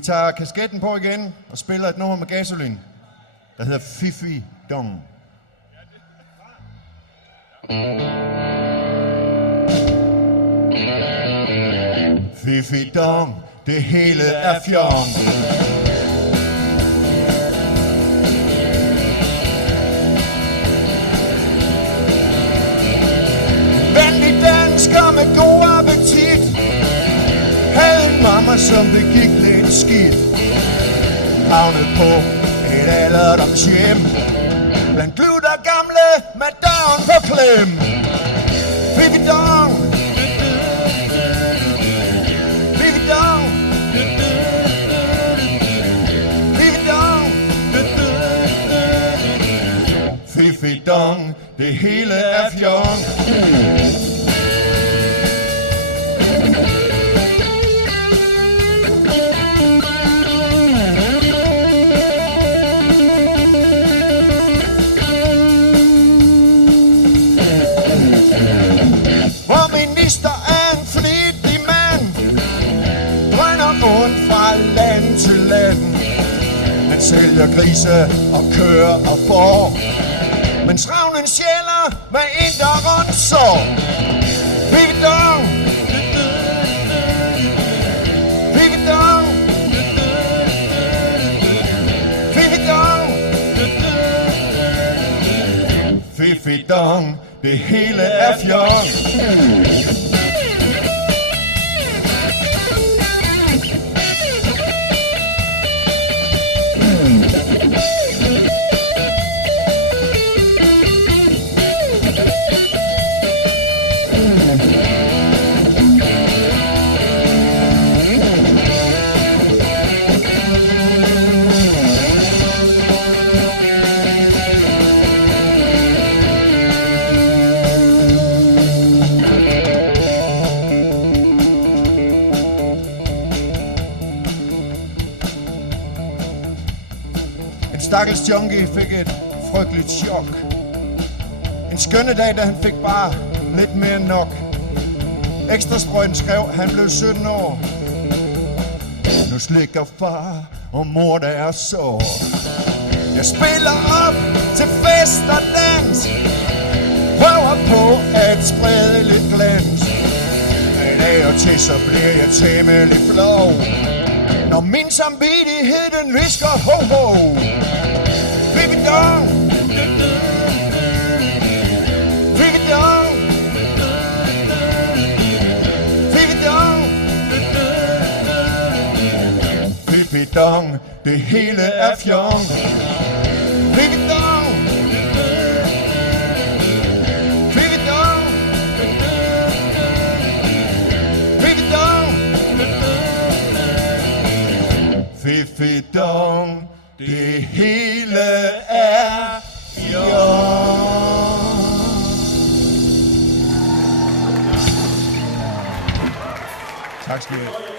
Vi tager kasketten på igen og spiller et nummer med Gasolin, der hedder Fifi Dong. Fifi Dong, det hele er fjong. Venlig dansker med god appetit havde en mamma, som begik lidt skidt. Havnet på et alderdomshjem blandt glutter gamle med døren på klem. Fifi Dong, Fifi Dong, Fifi Dong, Fifi Dong, det hele er fjong. Land til land. Han sælger grise og kører og får, mens ravnen sjæler med indre rundt sår. Fifi Dong, Fifi Dong, Fifi Dong, Fifi Dong, det hele er fjong. Stakkels junkie fik et frygteligt chok. En skønne dag, da han fik bare lidt mere end nok. Ekstrasprøjten skrev, han blev 17 år. Nu slikker far og mor, der er sår. Jeg spiller op til fest og dans, prøver på at sprede lidt glans. Men af og til så bliver jeg temmelig flov, når min samvittighed den visker ho ho. Fifi Dong, Fifi Dong, Fifi Dong, Fifi Dong, det hele er fjong. Fifi Dong, Fifi Dong, Fifi Dong, Fifi Dong, det hele er fjong. Tak skal I have.